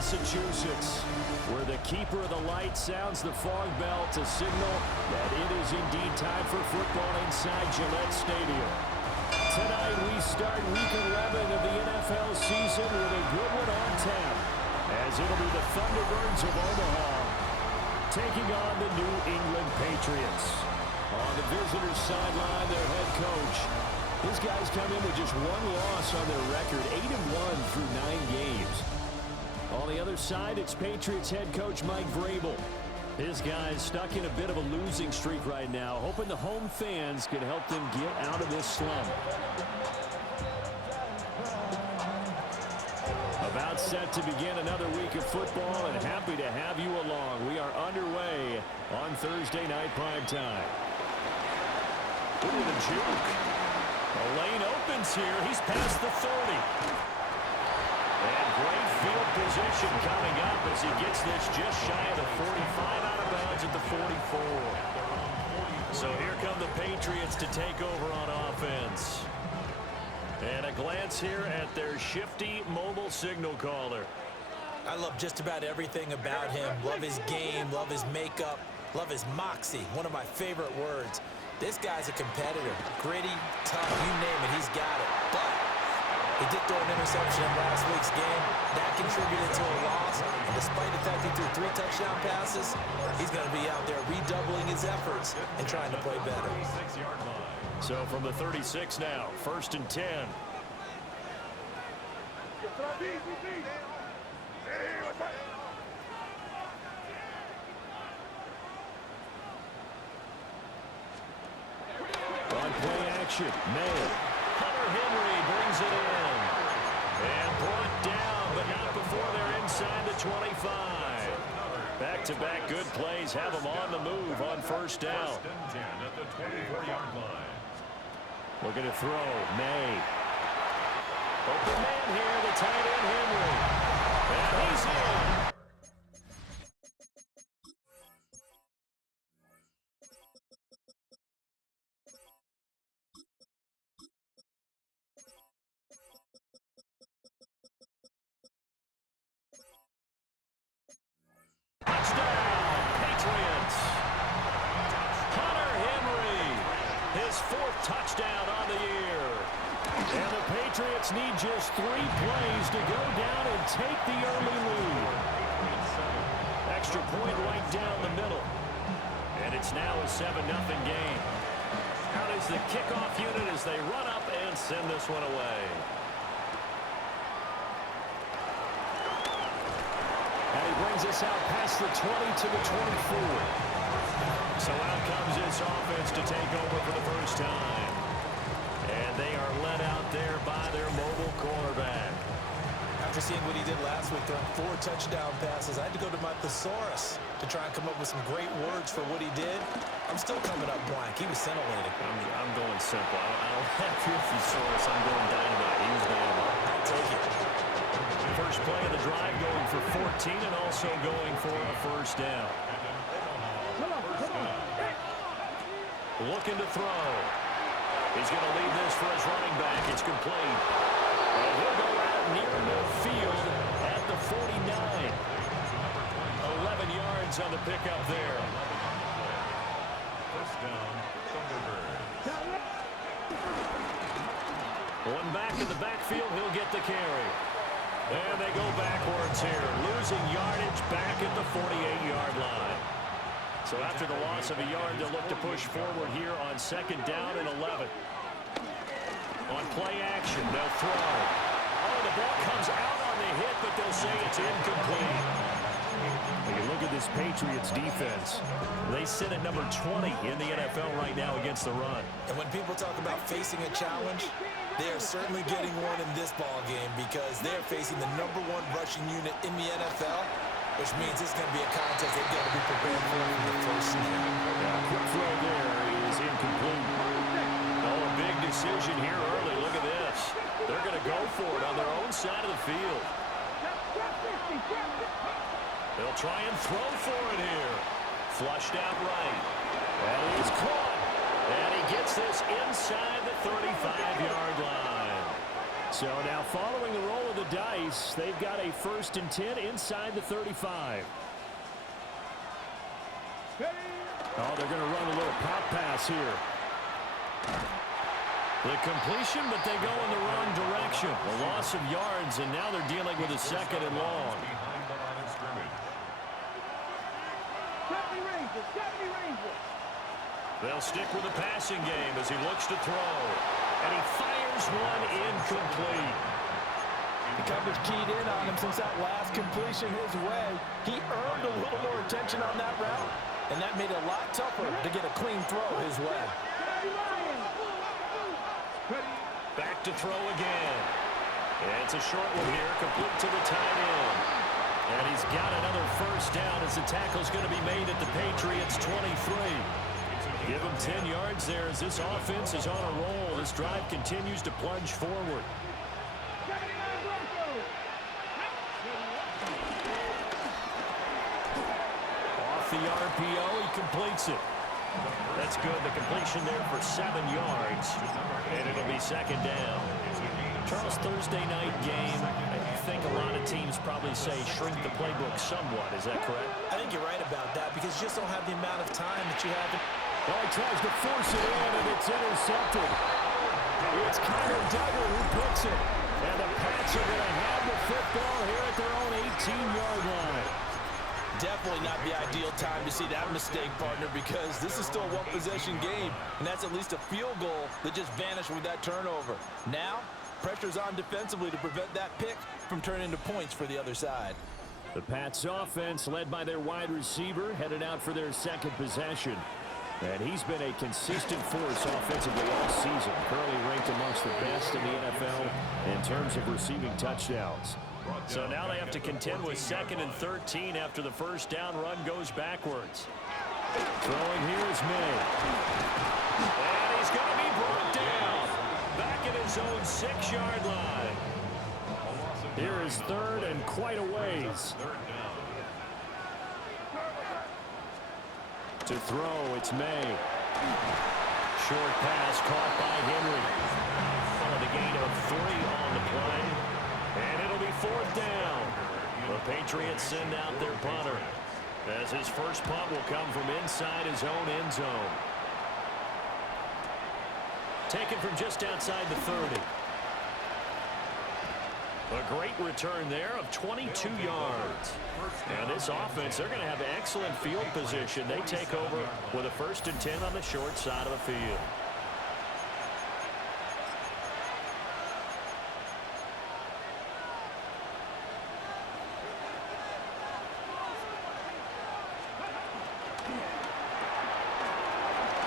Massachusetts, where the keeper of the light sounds the fog bell to signal that it is indeed time for football inside Gillette Stadium. Tonight we start Week 11 of the NFL season with a good one on tap, as it'll be the Thunderbirds of Omaha taking on the New England Patriots. On the visitors' sideline, their head coach. His guys come in with just one loss on their record, 8-1 through 9 games. On the other side, it's Patriots head coach Mike Vrabel. His guys stuck in a bit of a losing streak right now, hoping the home fans can help them get out of this slump. About set to begin another week of football, and happy to have you along. We are underway on Thursday night primetime. Look at the juke. The lane opens here. He's past the 30. And great field position coming up as he gets this just shy of the 45, out of bounds at the 44. So here come the Patriots to take over on offense. And a glance here at their shifty mobile signal caller. I love just about everything about him. Love his game, love his makeup, love his moxie. One of my favorite words. This guy's a competitor. Gritty, tough, you name it, he's got it. But he did throw an interception in last week's game. That contributed to a loss. And despite the fact he threw 3 touchdown passes, he's going to be out there redoubling his efforts and trying to play better. So from the 36 now, 1st and 10. On play action, May. Hunter Henry brings it in. And brought down, but not before they're inside the 25. Back-to-back good plays have them on the move on 1st down. At the 24-yard line. Looking to throw, May. Open man here, the tight end Henry. And he's in. Touchdown, Patriots. Hunter Henry, his 4th touchdown on the year. And the Patriots need just 3 plays to go down and take the early lead. Extra point right down the middle. And it's now a 7-0 game. Out is the kickoff unit as they run up and send this one away. And he brings us out past the 20 to the 24. So out comes this offense to take over for the first time. And they are led out there by their mobile quarterback. After seeing what he did last week, throwing 4 touchdown passes, I had to go to my thesaurus to try and come up with some great words for what he did. I'm still coming up blank. He was scintillating. I'm going simple. I don't have your thesaurus. I'm going dynamite. He was dynamite. I'll take it. First play of the drive going for 14 and also going for a 1st down. Looking to throw. He's going to leave this for his running back. It's complete. And he'll go out near midfield at the 49. 11 yards on the pickup there. First down, Thunderbirds. One back in the backfield, he'll get the carry. And they go backwards here, losing yardage back at the 48-yard line. So after the loss of a yard, they'll look to push forward here on 2nd down and 11. On play action, they'll throw. Oh, the ball comes out on the hit, but they'll say it's incomplete. When you look at this Patriots defense, they sit at number 20 in the NFL right now against the run. And when people talk about facing a challenge, they are certainly getting one in this ball game because they're facing the #1 rushing unit in the NFL, which means it's going to be a contest they've got to be prepared for in the first snap. Yeah, quick throw there is incomplete. Oh, a big decision here early. Look at this. They're going to go for it on their own side of the field. They'll try and throw for it here. Flushed out right. And he's caught. And he gets this inside the 35-yard line. So now following the roll of the dice, they've got a 1st and 10 inside the 35. Oh, they're going to run a little pop pass here. The completion, but they go in the wrong direction. A loss of yards, and now they're dealing with a 2nd and long. They'll stick with the passing game as he looks to throw. And he fires one incomplete. The coverage keyed in on him since that last completion his way. He earned a little more attention on that route, and that made it a lot tougher to get a clean throw his way. Back to throw again. And it's a short one here, complete to the tight end. And he's got another 1st down as the tackle's going to be made at the Patriots' 23. Give him 10 yards there as this offense is on a roll. This drive continues to plunge forward. Off the RPO, he completes it. That's good. The completion there for 7 yards. And it'll be 2nd down. Charles, Thursday night game, I think a lot of teams probably say shrink the playbook somewhat. Is that correct? I think you're right about that because you just don't have the amount of time that you have. Well, he tries to force it in, and it's intercepted. It's Connor Duggar who picks it. And the Pats are going to have the football here at their own 18-yard line. Definitely not the ideal time to see that mistake, partner, because this is still a one-possession game, and that's at least a field goal that just vanished with that turnover. Now, pressure's on defensively to prevent that pick from turning into points for the other side. The Pats offense, led by their wide receiver, headed out for their 2nd possession. And he's been a consistent force offensively all season, currently ranked amongst the best in the NFL in terms of receiving touchdowns. So now they have to contend with 2nd and 13 after the 1st down run goes backwards. Throwing here is May. And he's going to be brought down back at his own 6-yard line. Here is 3rd and quite a ways. To throw, it's May. Short pass caught by Henry. On the gain of 3 on the play. And it'll be 4th down. The Patriots send out their punter, as his first punt will come from inside his own end zone. Taken from just outside the 30. A great return there of 22 yards. And this offense, they're going to have excellent field position. They take over with a 1st and 10 on the short side of the field.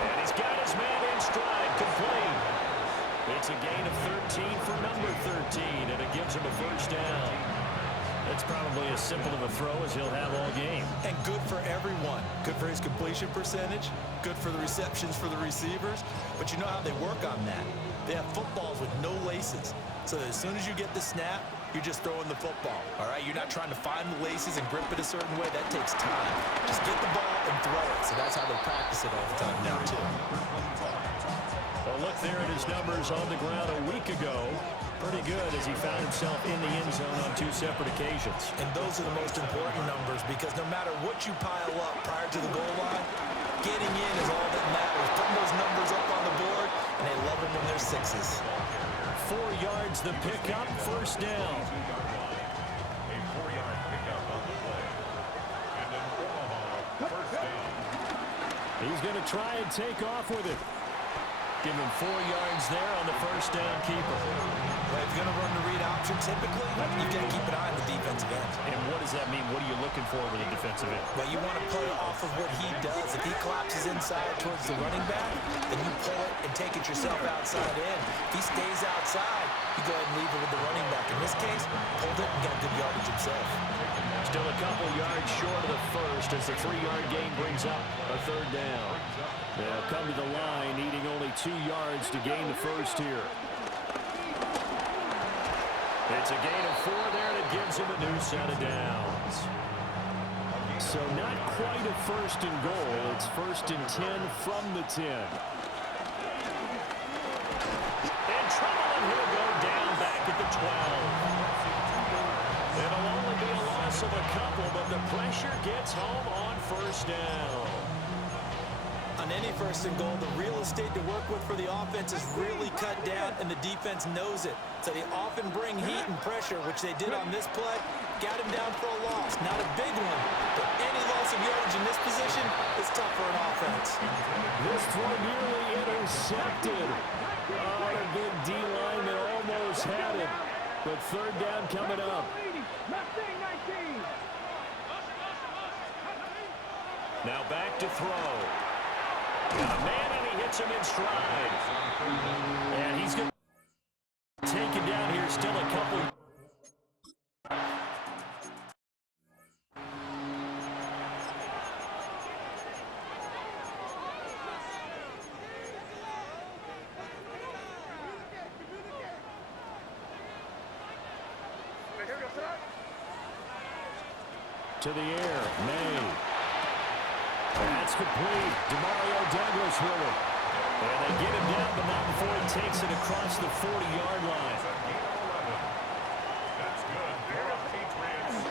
And he's got his man in stride, complete. It's a gain of 13 for number 13, and it gives him a 1st down. That's probably as simple of a throw as he'll have all game. And good for everyone. Good for his completion percentage. Good for the receptions for the receivers. But you know how they work on that. They have footballs with no laces. So that as soon as you get the snap, you're just throwing the football. All right? You're not trying to find the laces and grip it a certain way. That takes time. Just get the ball and throw it. So that's how they practice it all the time now, too. Well, look there at his numbers on the ground a week ago. Pretty good as he found himself in the end zone on 2 separate occasions. And those are the most important numbers because no matter what you pile up prior to the goal line, getting in is all that matters. Putting those numbers up on the board, and they love them when they're 6s. 4 yards the pickup, 1st down. A 4-yard pickup on the play. And then Omaha, 1st down. He's going to try and take off with it. Give him 4 yards there on the 1st down keeper. Well, if you're going to run the read option, typically, you've got to keep an eye on the defensive end. And what does that mean? What are you looking for with a defensive end? Well, you want to play off of what he does. If he collapses inside towards the running back, then you pull it and take it yourself outside in. If he stays outside, you go ahead and leave it with the running back. In this case, pulled it and got good yardage himself. Still a couple yards short of the 1st as the 3-yard gain brings up a 3rd down. They'll come to the line, needing only 2 yards to gain the 1st here. It's a gain of 4 there that gives him a new set of downs. So not quite a 1st and goal. It's 1st and 10 from the 10. In trouble, and he'll go down back at the of a couple, but the pressure gets home on first down. On any first and goal, the real estate to work with for the offense is really cut down, and the defense knows it. So they often bring heat and pressure, which they did on this play. Got him down for a loss. Not a big one, but any loss of yardage in this position is tough for an offense. This throw nearly intercepted. Oh, a big D lineman almost had it. But third down coming up. Now back to throw. Got a man, and he hits him in stride. And he's going to take it down here. Still a couple. To the air, May. That's complete. Demario Douglas with it. And they get him down, but not before he takes it across the 40-yard line. That's good for the Patriots.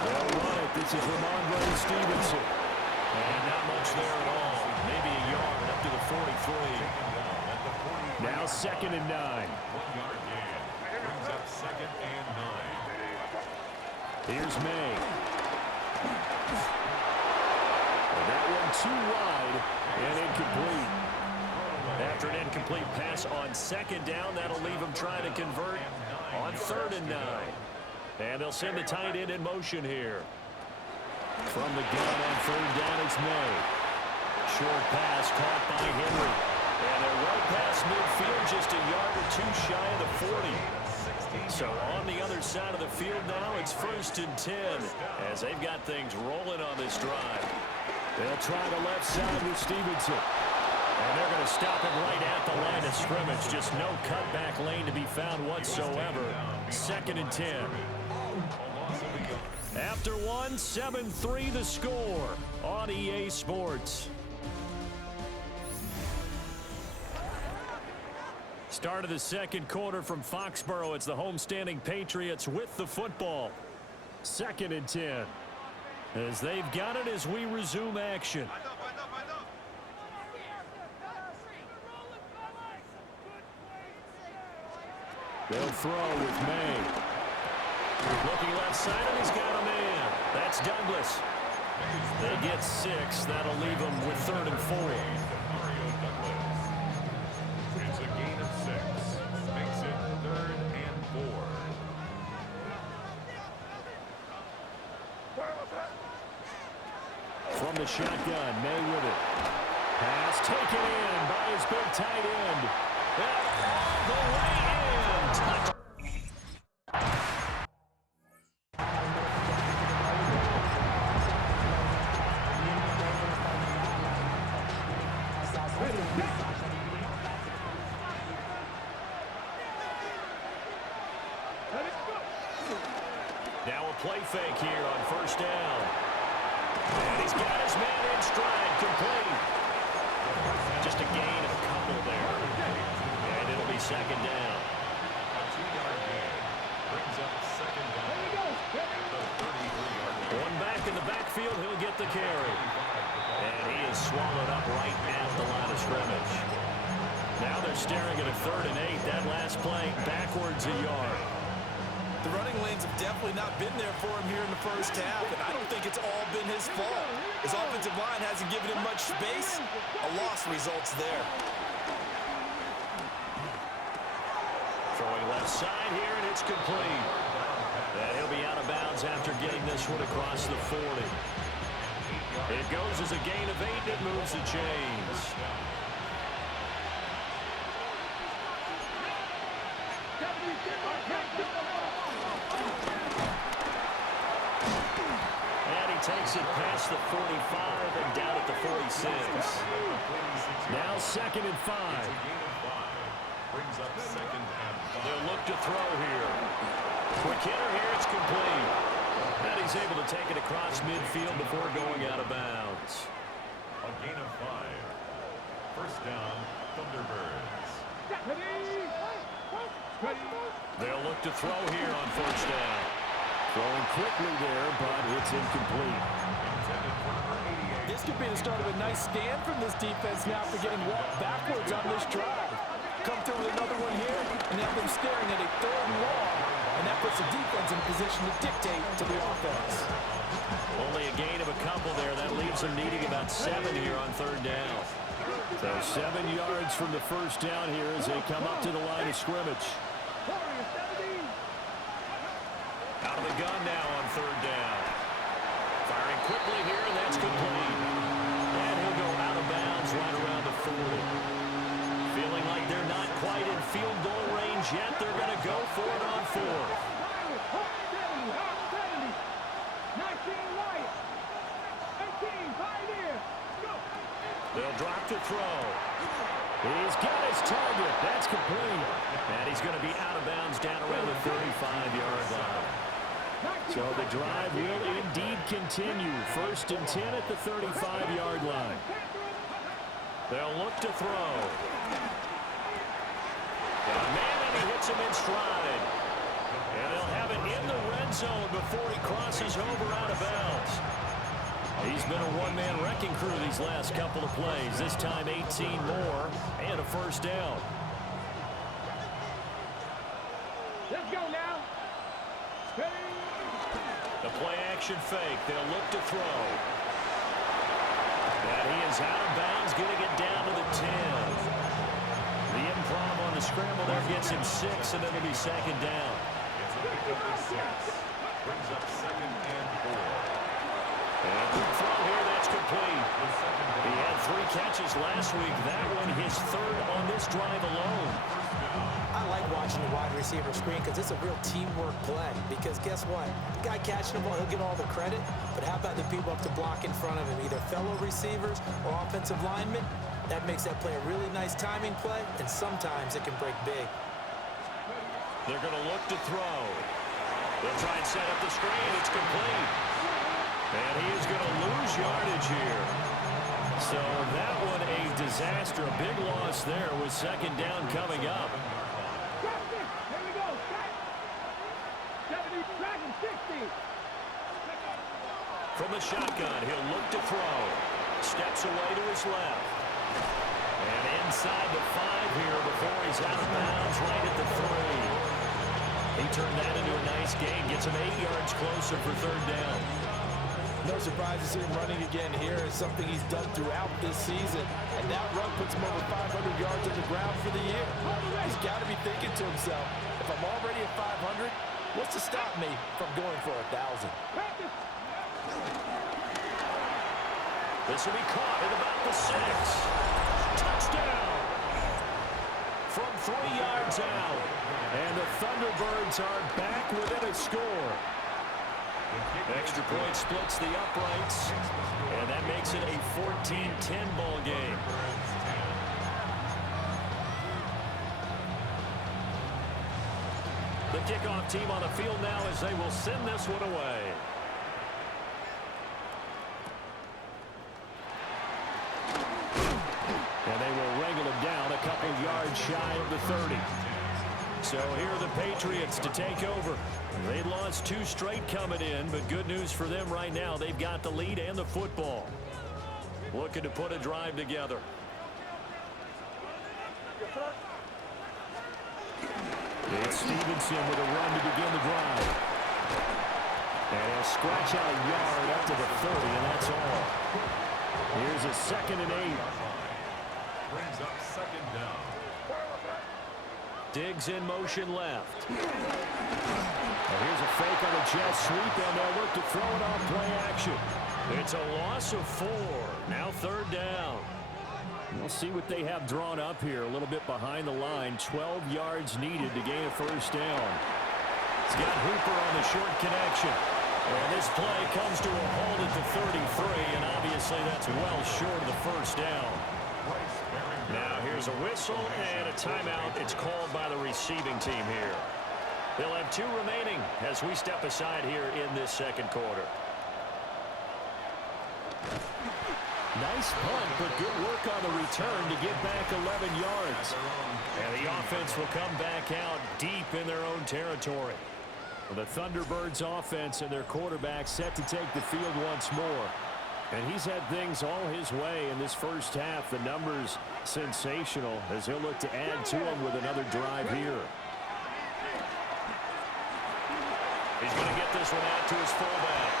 They'll run it. This is Ramondre Stevenson. And not much there at all. Maybe a yard up to the 43. Now 2nd and 9. 1-yard gain. Brings up 2nd and 9. Here's May. And that one too wide and incomplete. After an incomplete pass on 2nd down, that'll leave them trying to convert on 3rd and 9. And they'll send the tight end in motion here. From the gun on 3rd down, it's May. Short pass caught by Henry. And they're well past midfield, just a yard or two shy of the 40. So on the other side of the field now, it's 1st and 10 as they've got things rolling on this drive. They'll try the left side with Stevenson. And they're going to stop him right at the line of scrimmage. Just no cutback lane to be found whatsoever. 2nd and 10. After one, 7-3 the score on EA Sports. Start of the second quarter from Foxboro. It's the homestanding Patriots with the football. 2nd and 10. As they've got it as we resume action. They'll throw with May. Looking left side, and he's got a man. That's Douglas. They get 6. That'll leave them with 3rd and 4. It's a gain of 6. Makes it 3rd and 4. From the shotgun, May with it. Pass taken in by his big tight end. All the way in. Touch. Now a play fake here on 1st down. And he's got his man in stride, complete. Just a gain of a couple there. And it'll be 2nd down. A 2-yard gain. Brings up 2nd down at the 33-yard line. One back in the backfield, he'll get the carry. And he is swallowed up right at the line of scrimmage. Now they're staring at a 3rd and 8. That last play, backwards a yard. The running lanes have definitely not been there for him here in the first half, and I don't think it's all been his fault. His offensive line hasn't given him much space. A loss results there. Throwing left side here, and it's complete. And he'll be out of bounds after getting this one across the 40. It goes as a gain of 8, and it moves the chains. Takes it past the 45 and down at the 46. Now 2nd and 5. Brings up 2nd and 5. They'll look to throw here. Quick hitter here, it's complete. And he's able to take it across midfield before going out of bounds. A gain of 5. 1st down, Thunderbirds. They'll look to throw here on 1st down. Throwing quickly there, but it's incomplete. This could be the start of a nice stand from this defense now for getting walked backwards on this drive. Come through with another one here, and have them staring at a 3rd and long. And that puts the defense in a position to dictate to the offense. Only a gain of a couple there. That leaves them needing about 7 here on 3rd down. So 7 yards from the first down here as they come up to the line of scrimmage. Out of the gun now on 3rd down. Firing quickly here, and that's complete. And he'll go out of bounds right around the 40. Feeling like they're not quite in field goal range yet. They're going to go for it on 4th. They'll drop to throw. He's got his target. That's complete. And he's going to be out of bounds down around the 35-yard line. So the drive will indeed continue. 1st and 10 at the 35-yard line. They'll look to throw. Man, and he hits him in stride. And they'll have it in the red zone before he crosses over out of bounds. He's been a one-man wrecking crew these last couple of plays. This time 18 more and a 1st down. Let's go now. The play-action fake. They'll look to throw. And he is out of bounds, getting it down to the 10. The improv on the scramble there gets him 6, and then it'll be 2nd down. It's a pickup of 6. Brings up 2nd and 4. And quick throw here, that's complete. He had 3 catches last week. That one his 3rd on this drive alone. I like watching the wide receiver screen because it's a real teamwork play. Because guess what? The guy catching the ball, he'll get all the credit. But how about the people up to block in front of him, either fellow receivers or offensive linemen? That makes that play a really nice timing play, and sometimes it can break big. They're going to look to throw. They'll try and set up the screen. It's complete. And he is going to lose yardage here. So that one a disaster. A big loss there with 2nd down coming up. Here we go. 70, 60. From the shotgun, he'll look to throw. Steps away to his left. And inside the 5 here before he's out of bounds right at the 3. He turned that into a nice gain. Gets him 8 yards closer for 3rd down. No surprise to see him running again here. It's something he's done throughout this season. And that run puts him over 500 yards on the ground for the year. He's got to be thinking to himself, if I'm already at 500, what's to stop me from going for 1,000? This will be caught at about the 6. Touchdown! From 3 yards out. And the Thunderbirds are back within a score. Extra point splits the uprights, and that makes it a 14-10 ball game. The kickoff team on the field now as they will send this one away. And they will wrangle him down a couple yards shy of the 30. So here are the Patriots to take over. They lost 2 straight coming in, but good news for them right now. They've got the lead and the football. Looking to put a drive together. It's Stevenson with a run to begin the drive. And he'll scratch out a yard up to the 30, and that's all. Here's a 2nd and 8. Brings up 2nd down. Diggs in motion left. Here's a fake on a jet sweep, and they'll look to throw it on play action. It's a loss of 4. Now 3rd down. We'll see what they have drawn up here. A little bit behind the line. 12 yards needed to gain a 1st down. It's got Hooper on the short connection. And this play comes to a halt at the 33, and obviously that's well short of the 1st down. Now here's a whistle and a timeout. It's called by the receiving team here. They'll have 2 remaining as we step aside here in this 2nd quarter. Nice punt, but good work on the return to get back 11 yards. And the offense will come back out deep in their own territory. The Thunderbirds offense and their quarterback set to take the field once more. And he's had things all his way in this first half. The numbers sensational as he'll look to add to them with another drive here. He's going to get this one out to his fullback.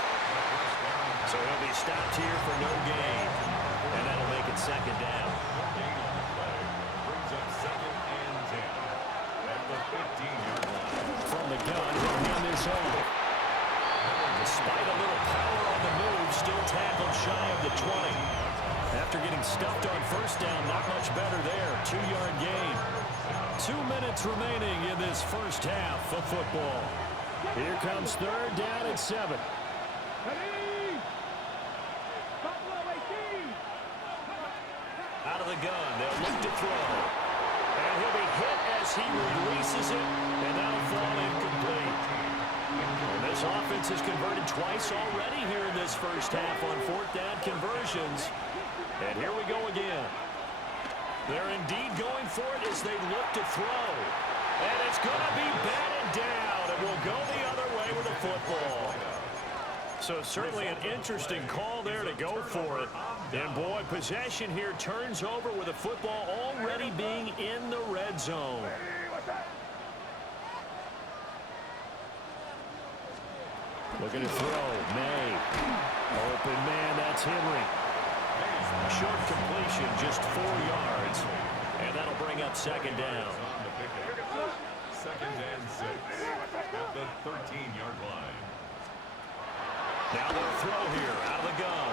So he'll be stopped here for no gain. And that'll make it second down. Brings up 2nd and 10 at the 15-yard line. From the gun, he'll hand this off. Despite a little power on the move, still tackled shy of the 20. After getting stuffed on first down, not much better there. 2-yard gain. 2 minutes remaining in this first half of football. Here comes third down and 7. Out of the gun, they'll look to throw. And he'll be hit as he releases it, and that'll fall incomplete. And this offense has converted twice already here in this first half on 4th down conversions. And here we go again. They're indeed going for it as they look to throw. And it's going to be batted down, and will go the other way with the football. So certainly an interesting call there to go for it. And boy, possession here turns over with the football already being in the red zone. Looking to throw. May. Open man, that's Henry. Short completion, just 4 yards. And that'll bring up second down. 2nd and 6 at the 13-yard line. Now they'll throw here out of the gun.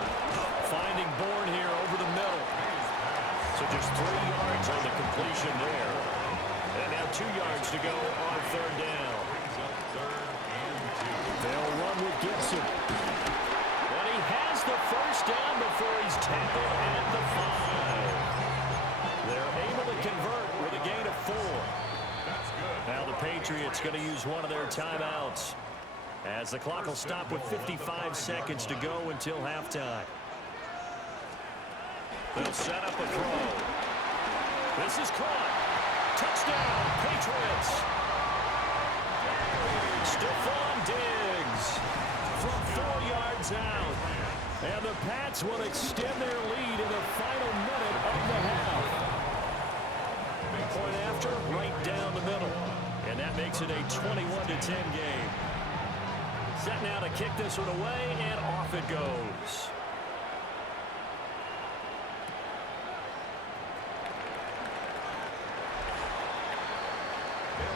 Finding Bourne here over the middle. So just 3 yards on the completion there. And now 2 yards to go on third down. They'll run with Gibson. And he has the first down before he's tackled at the 5. They're able to convert with a gain of 4. Now the Patriots going to use one of their timeouts, as the clock will stop with 55 seconds to go until halftime. They'll set up a throw. This is caught. Touchdown, Patriots. Stefon Diggs from 4 yards out. And the Pats will extend their lead in the final minute of the half. Point after, right down the middle. And that makes it a 21-10 game. Set now to kick this one away, and off it goes.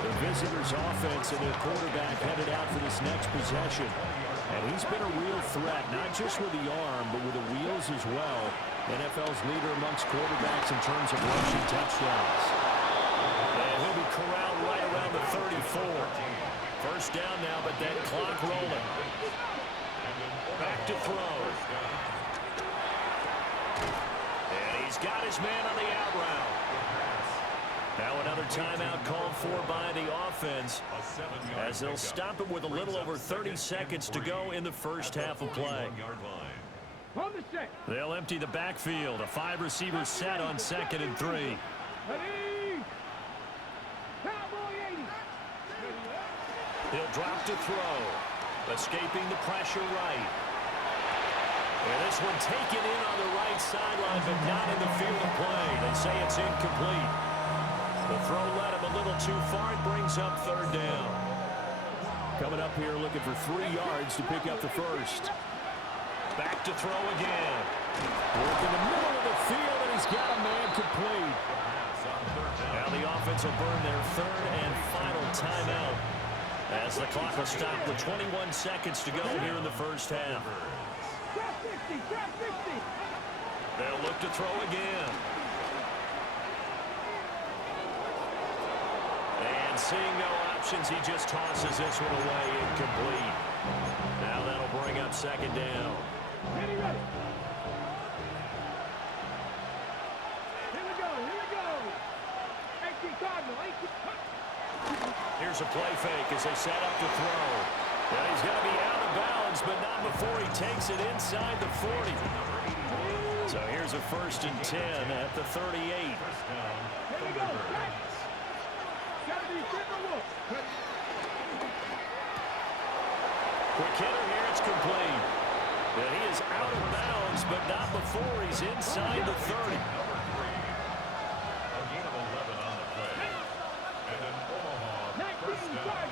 The visitors' offense and their quarterback headed out for this next possession. And he's been a real threat, not just with the arm, but with the wheels as well. NFL's leader amongst quarterbacks in terms of rushing touchdowns. And he'll be corralled right around the 34. First down now, but that clock rolling. Back to throw. And he's got his man on the out route. Now another timeout called for by the offense, as they'll stop it with a little over 30 seconds to go in the first half of play. They'll empty the backfield. A 5-receiver set on 2nd and 3. He'll drop to throw, escaping the pressure right. And this one taken in on the right sideline, but not in the field of play. They say it's incomplete. The throw led him a little too far. It brings up third down. Coming up here looking for 3 yards to pick up the first. Back to throw again. Work in the middle of the field, and he's got a man complete. Now the offense will burn their 3rd and final timeout, as the clock will stop with 21 seconds to go here in the first half. They'll look to throw again. And seeing no options, he just tosses this one away, incomplete. Now that'll bring up second down. Ready. Here we go. 18 Cardinal. Here's a play fake as they set up to throw. And he's going to be out of bounds, but not before he takes it inside the 40. So here's a 1st and 10 at the 38. Here we go. Gotta be simple. Quick hitter here, it's complete. And he is out of bounds, but not before he's inside the 30. Number 3. A gain of 11 on the play. And an Omaha first down.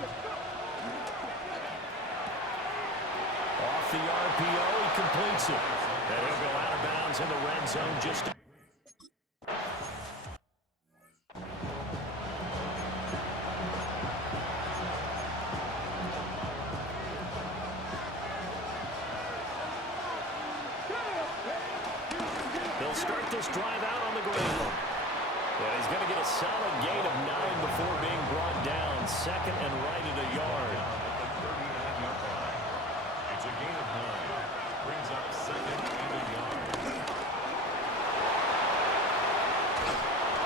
Off the RPO, he completes it. And he'll go out of bounds in the red zone just They'll start this drive out on the ground. And he's going to get a solid gain of 9 before being brought down. Second and right at a yard. It's a gain of 9. Brings up second and a yard.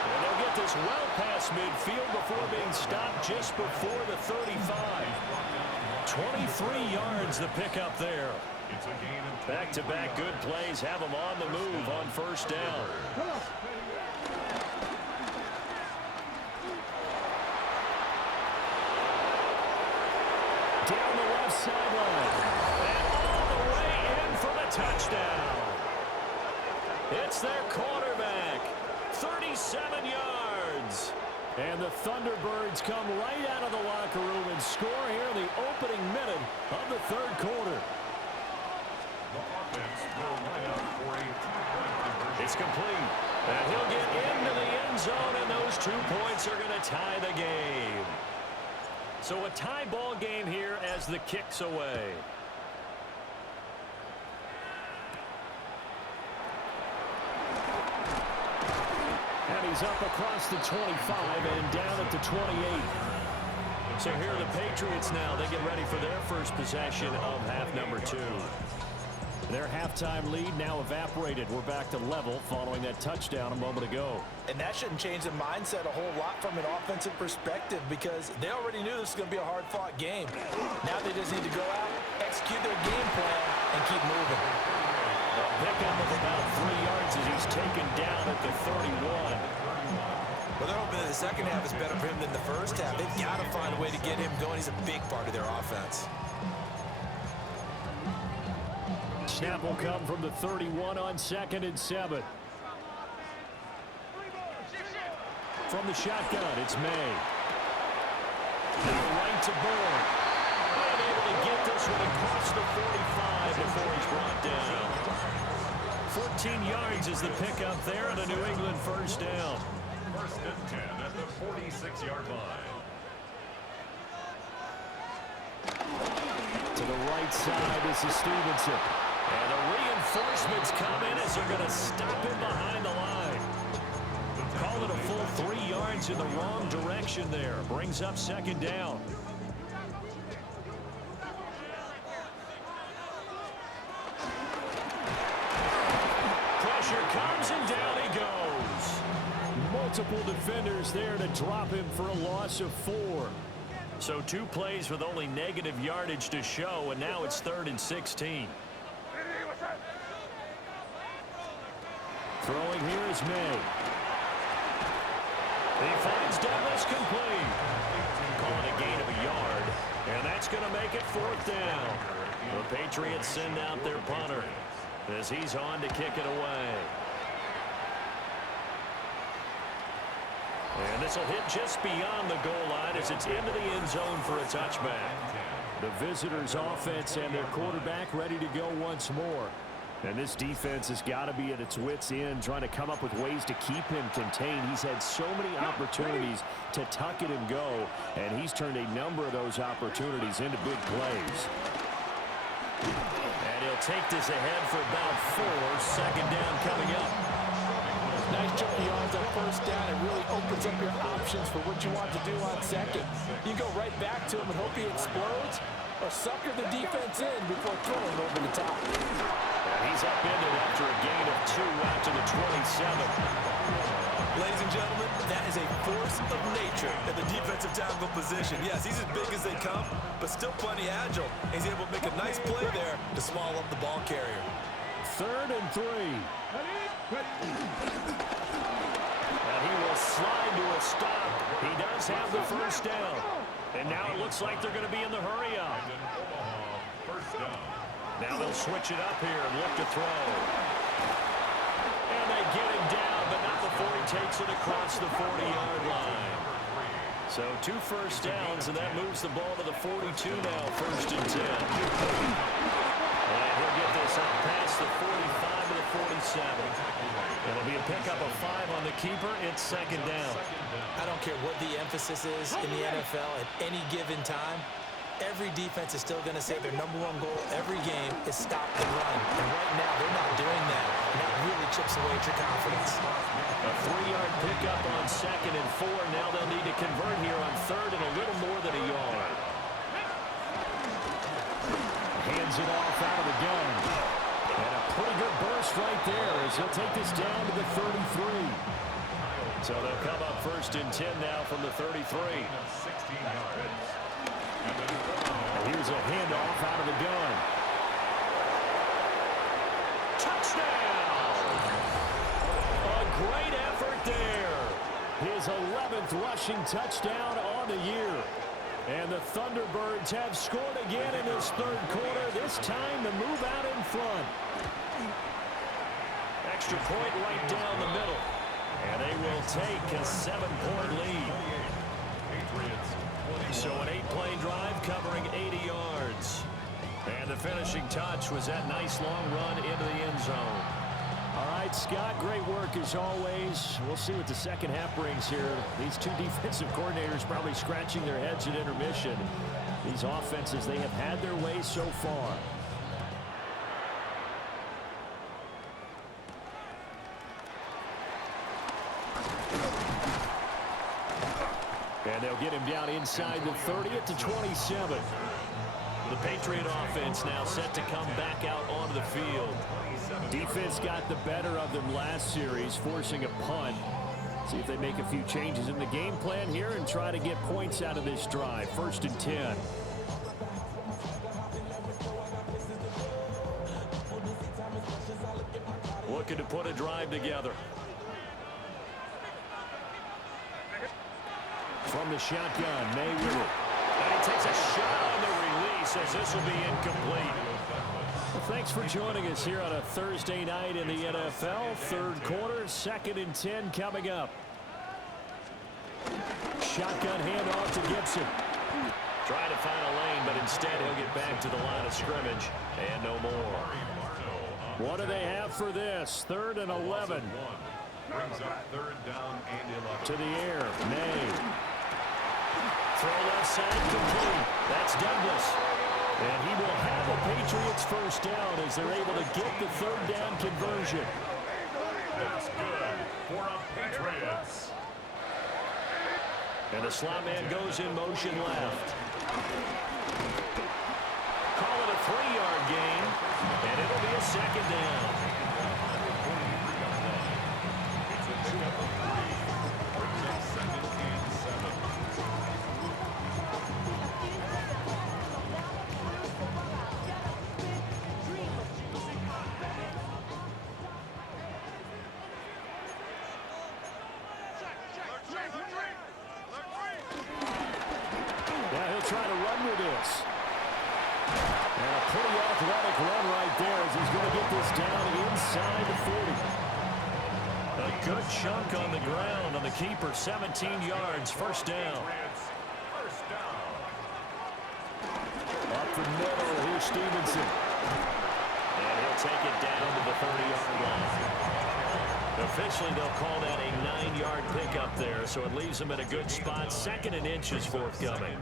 And they'll get this well past midfield before being stopped just before the 35. 23 yards the pickup there. It's a gain of Back-to-back good plays have them on the move on first down. Down the left sideline. And all the way in for the touchdown. It's their quarterback. 37 yards. And the Thunderbirds come right out of the locker room and score here in the opening minute of the third quarter. The offense will line up for a two-point conversion. It's complete. And he'll get into the end zone, and those 2 points are going to tie the game. So a tie ball game here as the kick's away. And he's up across the 25 and down at the 28. So here are the Patriots now. They get ready for their first possession of half number 2. Their halftime lead now evaporated. We're back to level following that touchdown a moment ago. And that shouldn't change the mindset a whole lot from an offensive perspective because they already knew this was going to be a hard-fought game. Now they just need to go out, execute their game plan, and keep moving. A pickup of about 3 yards as he's taken down at the 31. Well, they're hoping that the second half is better for him than the first half. They've got to find a way to get him going. He's a big part of their offense. Snap will come from the 31 on 2nd and 7. From the shotgun, it's May. Now right to Bourne. And able to get this one across the 45 before he's brought down. 14 yards is the pickup there on a New England first down. First and 10 at the 46-yard line. To the right side is the Stevenson. And the reinforcements come in as they're going to stop him behind the line. Call it a full 3 yards in the wrong direction there. Brings up second down. Pressure comes and down he goes. Multiple defenders there to drop him for a loss of 4. So 2 plays with only negative yardage to show, and now it's 3rd and 16. Throwing here is May. He finds Douglas complete. Call it a gain of a yard. And that's going to make it 4th down. The Patriots send out their punter as he's on to kick it away. And this will hit just beyond the goal line as it's into the end zone for a touchback. The visitors' offense and their quarterback ready to go once more. And this defense has got to be at its wits' end, trying to come up with ways to keep him contained. He's had so many opportunities to tuck it and go, and he's turned a number of those opportunities into big plays. And he'll take this ahead for about 4. Second down coming up. Nice chunky yards on first down. It really opens up your options for what you want to do on second. You go right back to him and hope he explodes, or sucker the defense in before throwing over the top. And he's up into it after a gain of 2 out to the 27. Ladies and gentlemen, that is a force of nature in the defensive tackle position. Yes, he's as big as they come, but still plenty agile. He's able to make a nice play there to small up the ball carrier. 3rd and 3. And he will slide to a stop. He does have the first down. And now it looks like they're going to be in the hurry up. first down. Now they'll switch it up here and look to throw. And they get him down, but not before he takes it across the 40-yard line. So 2 first downs, and that moves the ball to the 42 now, 1st and 10. And he'll get this up past the 45 to the 47. It'll be a pickup of 5 on the keeper. It's 2nd down. I don't care what the emphasis is in the NFL at any given time. Every defense is still going to say their #1 goal every game is stop and run. And right now, they're not doing that. And that really chips away at your confidence. A 3-yard pickup on 2nd and 4. Now they'll need to convert here on 3rd and a little more than a yard. Hands it off out of the gun. And a pretty good burst right there as he'll take this down to the 33. So they'll come up 1st and 10 now from the 33. 16 yards. And here's a handoff out of the gun. Touchdown! A great effort there. His 11th rushing touchdown on the year. And the Thunderbirds have scored again in this 3rd quarter, this time to move out in front. Extra point right down the middle. And they will take a 7-point lead. So an 8-play drive covering 80 yards. And the finishing touch was that nice long run into the end zone. All right, Scott, great work as always. We'll see what the second half brings here. These 2 defensive coordinators probably scratching their heads at intermission. These offenses, they have had their way so far. And they'll get him down inside the 30 to 27. The Patriot offense now set to come back out onto the field. Defense got the better of them last series, forcing a punt. See if they make a few changes in the game plan here and try to get points out of this drive. 1st and 10. Looking to put a drive together. From the shotgun, May with it. And he takes a shot on the release as this will be incomplete. Well, thanks for joining us here on a Thursday night in the NFL. 3rd quarter, 2nd and 10 coming up. Shotgun handoff to Gibson. Trying to find a lane, but instead he'll get back to the line of scrimmage. And no more. What do they have for this? 3rd and 11. Brings up 3rd down and 11. To the air, May. Throw left side complete. That's Douglas. And he will have the Patriots 1st down as they're able to get the 3rd down conversion. That's good for a Patriots. And the slot man goes in motion left. Call it a 3-yard gain. And it'll be a 2nd down. Try to run with this. And a pretty athletic run right there as he's going to get this down inside the 40. A good chunk on the ground on the keeper. 17 yards, 1st down. Up the middle, here's Stevenson. And he'll take it down to the 30-yard line. Officially, they'll call that a 9-yard pickup there, so it leaves them in a good spot. 2nd and inches forthcoming.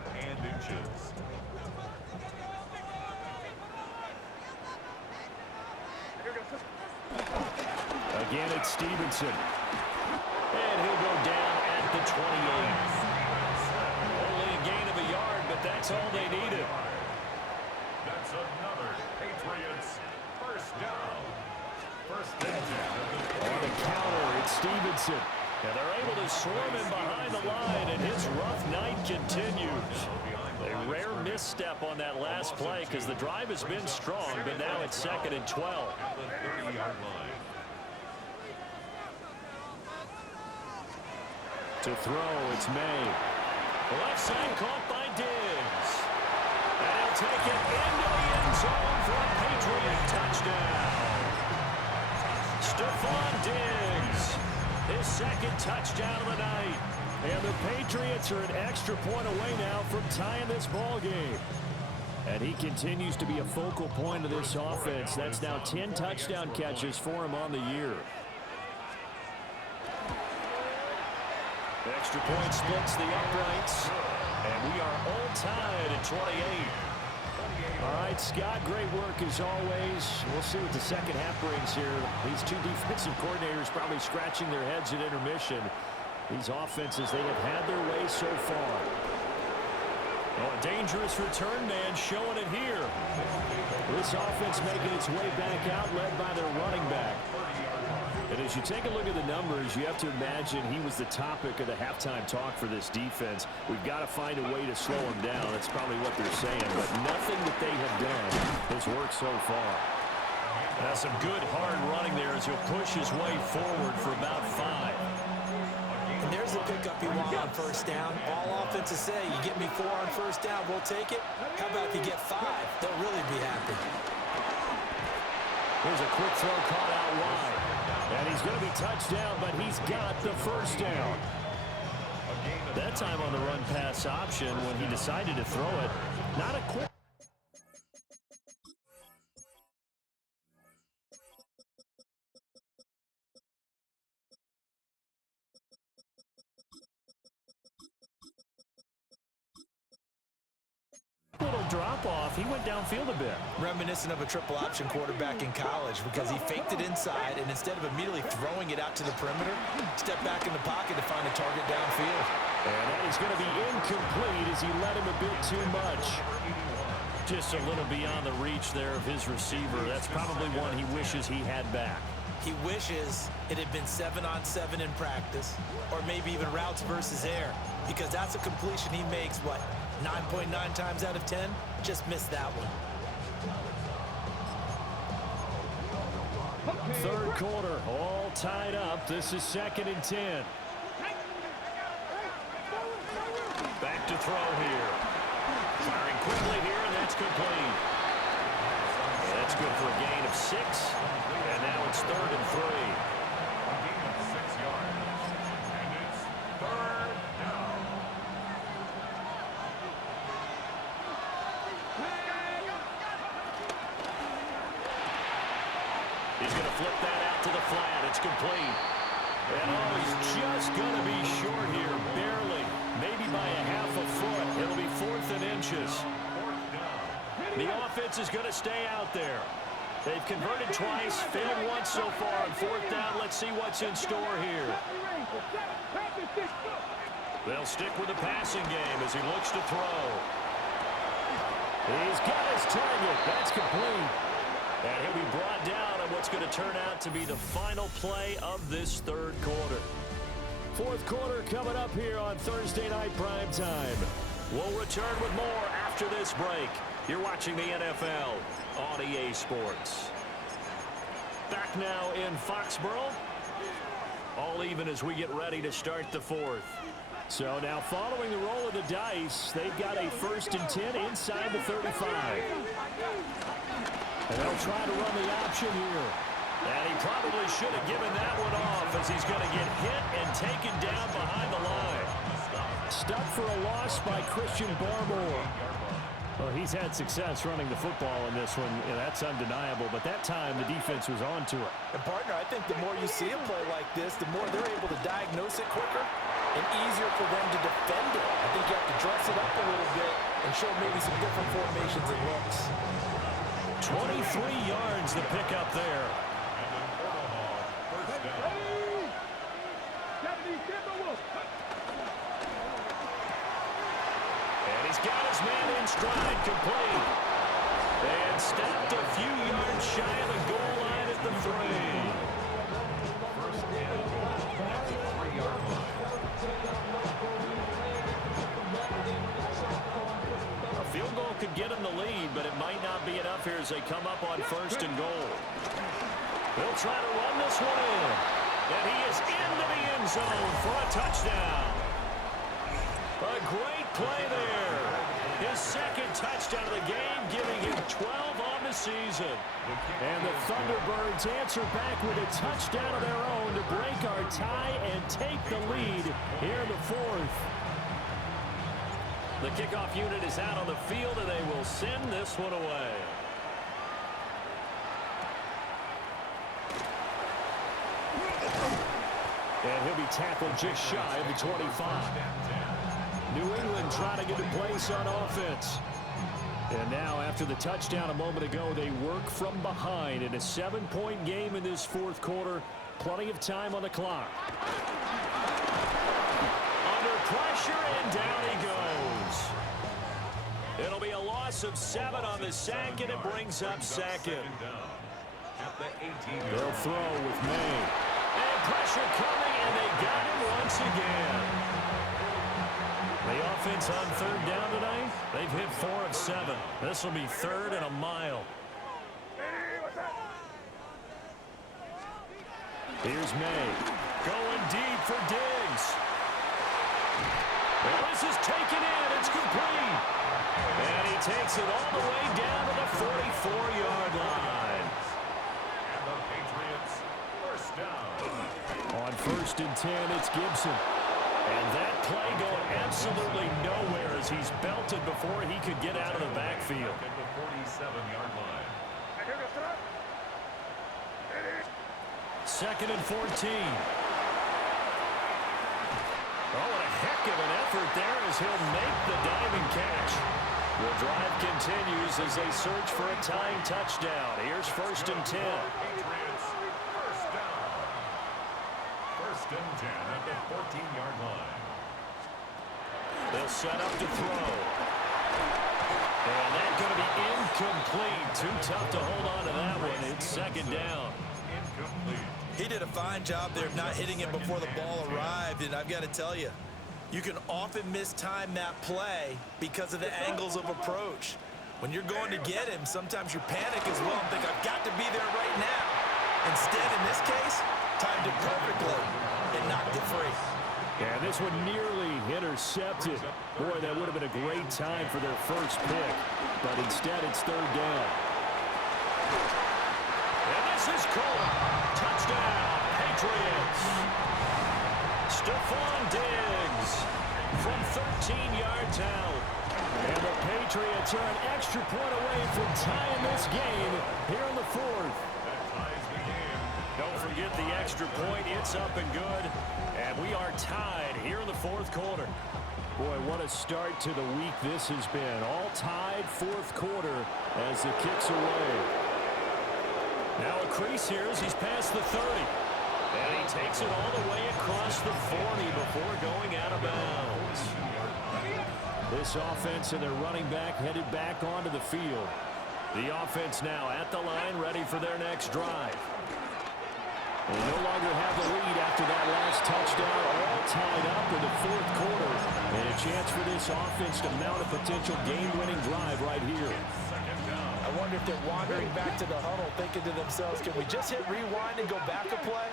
Again, it's Stevenson. And he'll go down at the 28. Only a gain of a yard, but that's all they needed. That's another Patriots 1st down. 1st and 10. On the counter, it's Stevenson. And they're able to swarm him behind the line, and his rough night continues. A rare misstep on that last play because the drive has been strong, but now it's 2nd and 12. At the 30-yard line. To throw, it's May. Left side caught by Diggs. And he'll take it into the end zone for a Patriot touchdown. Stefon Diggs, his second touchdown of the night. And the Patriots are an extra point away now from tying this ball game. And he continues to be a focal point of this offense. That's now 10 touchdown catches for him on the year. Extra point splits the uprights. And we are all tied at 28. All right, Scott, great work as always. We'll see what the second half brings here. These two defensive coordinators probably scratching their heads at intermission. These offenses, they have had their way so far. Oh, a dangerous return man showing it here. This offense making its way back out, led by their running back. And as you take a look at the numbers, you have to imagine he was the topic of the halftime talk for this defense. We've got to find a way to slow him down. That's probably what they're saying. But nothing that they have done has worked so far. That's some good hard running there as he'll push his way forward for about 5. And there's the pickup you want on first down. All offenses say, you get me 4 on first down, we'll take it. How about if you get 5? They'll really be happy. Here's a quick throw caught out wide. And he's going to be touched down, but he's got the first down. That time on the run pass option when he decided to throw it. Not a quick. Little drop off. He went downfield a bit. Reminiscent of a triple option quarterback in college because he faked it inside and instead of immediately throwing it out to the perimeter, stepped back in the pocket to find a target downfield. And that is going to be incomplete as he led him a bit too much. Just a little beyond the reach there of his receiver. That's probably one he wishes he had back. He wishes it had been 7-on-7 in practice or maybe even routes versus air because that's a completion he makes, what, 9.9 times out of 10? Just missed that one. Third quarter, all tied up. This is 2nd and 10. Back to throw here. Firing quickly here, and that's complete. That's good for a gain of 6. And now it's 3rd and 3. A gain of 6 yards. And it's 3rd down. He's going to flip that out to the flat. It's complete. And oh, he's just going to be short here, barely. Maybe by a half a foot. It'll be 4th and inches. 4th down. The offense is going to stay out there. They've converted twice, failed once so far on 4th down. Let's see what's in store here. They'll stick with the passing game as he looks to throw. He's got his target. That's complete. And he'll be brought down on what's going to turn out to be the final play of this 3rd quarter. 4th quarter coming up here on Thursday Night Primetime. We'll return with more after this break. You're watching the NFL on EA Sports. Back now in Foxboro. All even as we get ready to start the 4th. So now following the roll of the dice, they've got a 1st and 10 inside the 35. And they'll try to run the option here. And he probably should have given that one off as he's going to get hit and taken down behind the line. Stuck for a loss by Christian Barmore. Well, he's had success running the football in this one. Yeah, that's undeniable. But that time, the defense was on to it. And, partner, I think the more you see a play like this, the more they're able to diagnose it quicker and easier for them to defend it. I think you have to dress it up a little bit and show maybe some different formations and looks. 23 yards the pickup there. And then Omaha, first down. And he's got his man in stride, complete. And stopped a few yards shy of the goal line at the 3. First and goal at the 3-yard line. A field goal could get him the lead, but it might not be enough here as they come up on 1st and goal. They'll try to run this one in. And he is into the end zone for a touchdown. A great play there. His second touchdown of the game, giving him 12 on the season. And the Thunderbirds answer back with a touchdown of their own to break our tie and take the lead here in the fourth. The kickoff unit is out on the field, and they will send this one away. And he'll be tackled just shy of the 25. New England trying to get a place on offense. And now, after the touchdown a moment ago, they work from behind in a 7-point game in this fourth quarter. Plenty of time on the clock. Under pressure, and down he goes. It'll be a loss of 7 on the sack, and it brings up second. They'll throw with May. And pressure coming, and they got him once again. The offense on third down tonight, they've hit 4 of 7. This will be third and a mile. Here's May. Going deep for Diggs. Well, this is taken in. It's complete. And he takes it all the way down to the 44-yard line. And the Patriots first down. On first and 10, it's Gibson. And that play going absolutely nowhere as he's belted before he could get out of the backfield. At the 47-yard line. Second and 14. Oh, what a heck of an effort there as he'll make the diving catch. The drive continues as they search for a tying touchdown. Here's first and 10. Patriots first down. First and 10 at the 14-yard line. They'll set up to throw. And that's going to be incomplete. Too tough to hold on to that one. It's second down. Incomplete. He did a fine job there of not hitting him before the ball arrived, and I've got to tell you, you can often mistime that play because of the angles of approach. When you're going to get him, sometimes you panic as well and think, I've got to be there right now. Instead, in this case, timed it perfectly and knocked it free. Yeah, this one nearly intercepted. Boy, that would have been a great time for their first pick. But instead, it's third down. And this is caught. Touchdown, Patriots. Stefon Diggs from 13 yards out. And the Patriots are an extra point away from tying this game here in the fourth. That ties the game. Don't forget the extra point. It's up and good. And we are tied here in the fourth quarter. Boy, what a start to the week this has been. All tied fourth quarter as the kick's away. Now a crease here as he's past the 30. And he takes it all the way across the 40 before going out of bounds. This offense and their running back headed back onto the field. The offense now at the line, ready for their next drive. They no longer have the lead after that last touchdown, all tied up in the fourth quarter. And a chance for this offense to mount a potential game-winning drive right here. I wonder if they're wandering back to the huddle thinking to themselves, can we just hit rewind and go back a play?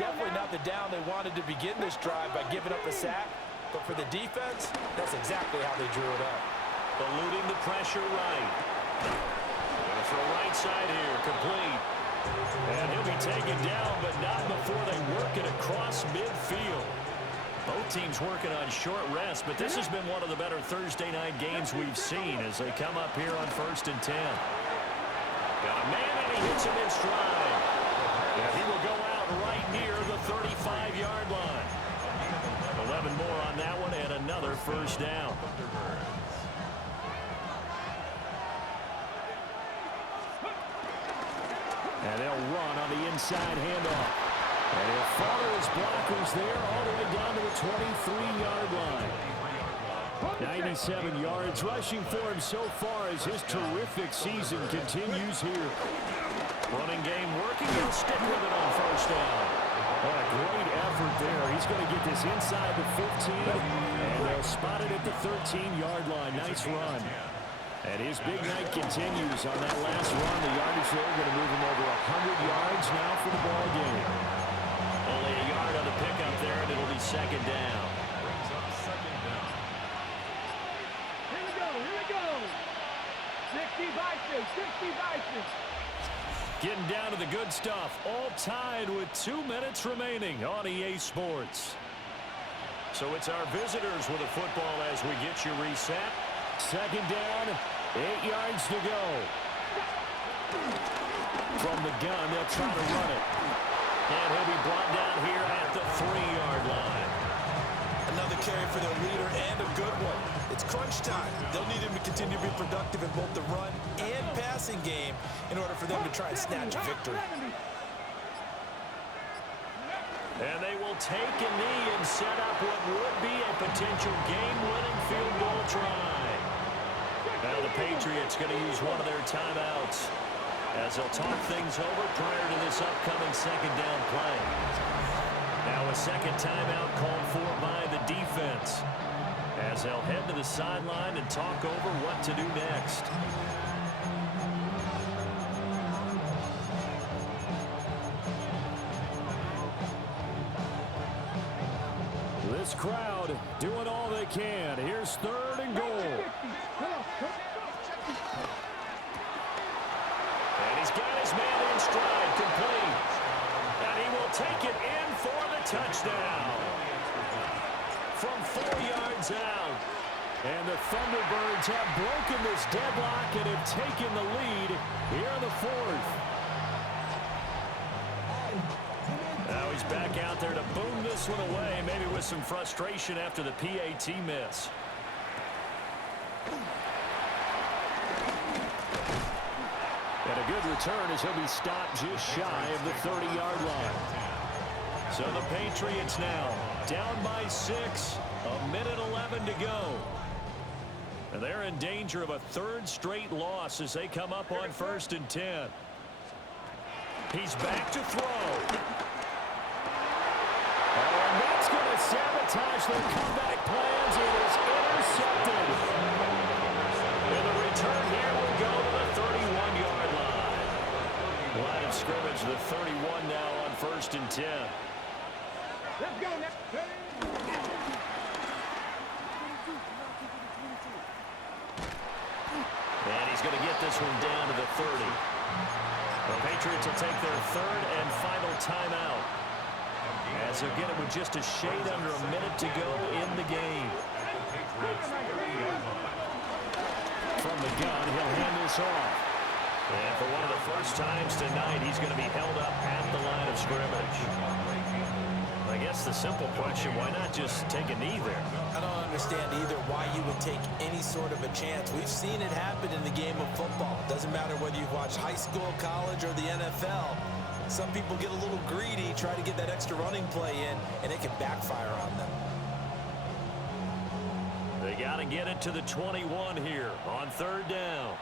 Definitely not the down they wanted to begin this drive by giving up a sack. But for the defense, that's exactly how they drew it up. Eluding the pressure right. And for right side here, complete. And he'll be taken down, but not before they work it across midfield. Both teams working on short rest, but this has been one of the better Thursday night games we've seen as they come up here on first and 10. Got a man, and he hits him in stride. And he will go out right near the 35-yard line. 11 more on that one, and another first down. And they'll run on the inside handoff. And he'll follow his blockers there all the way down to the 23-yard line. 97 yards rushing for him so far as his terrific season continues here. Running game working. He'll stick with it on first down. What a great effort there. He's going to get this inside the 15, and they'll spot it at the 13-yard line. Nice run. And his big night continues on that last run. The yardage there going to move him over 100 yards now for the ball game. Only a yard on the pickup there, and it'll be second down. Brings up second down. Here we go. Getting down to the good stuff. All tied with 2 minutes remaining on EA Sports. So it's our visitors with a football as we get you reset. Second down, 8 yards to go. From the gun, they'll try to run it. And he'll be brought down here at the 3-yard line. Another carry for their leader and a good one. It's crunch time. They'll need him to continue to be productive in both the run and passing game in order for them to try and snatch a victory. And they will take a knee and set up what would be a potential game-winning field goal try. Now the Patriots going to use one of their timeouts as they'll talk things over prior to this upcoming second down play. Now a second timeout called for by the defense as they'll head to the sideline and talk over what to do next. This crowd doing all they can. Here's 3rd and goal. And he's got his man in stride, complete. And he will take it in for the touchdown. From 4 yards out. And the Thunderbirds have broken this deadlock and have taken the lead here in the 4th. Now he's back out there to boom this one away, maybe with some frustration after the PAT miss. And a good return as he'll be stopped just shy of the 30-yard line. So the Patriots now down by 6, 1:11 to go. And they're in danger of a 3rd straight loss as they come up on 1st and 10. He's back to throw. And that's going to sabotage their comeback plans. It is intercepted. And the return here will go to the 31-yard line. Line of scrimmage, the 31 now on 1st and 10. Let's go now. And he's going to get this one down to the 30. The Patriots will take their 3rd and final timeout as they'll get it with just a shade under a minute to go in the game. From the gun, he'll hand this off. And for one of the first times tonight, he's going to be held up at the line of scrimmage. I guess the simple question, why not just take a knee there? I don't understand either why you would take any sort of a chance. We've seen it happen in the game of football. Doesn't matter whether you've watched high school, college, or the NFL. Some people get a little greedy, try to get that extra running play in, and it can backfire on them. They got to get it to the 21 here on 3rd down.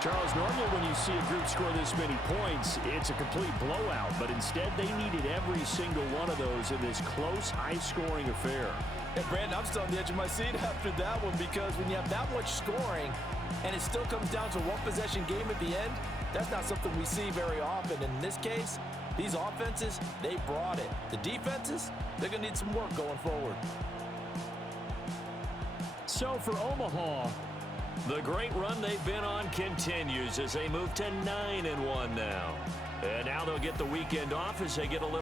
Charles, normally when you see a group score this many points, it's a complete blowout. But instead, they needed every single one of those in this close, high-scoring affair. And Brandon, I'm still on the edge of my seat after that one because when you have that much scoring and it still comes down to one possession game at the end, that's not something we see very often. And in this case, these offenses, they brought it. The defenses, they're going to need some work going forward. So for Omaha, the great run they've been on continues as they move to 9-1 now. And now they'll get the weekend off as they get a little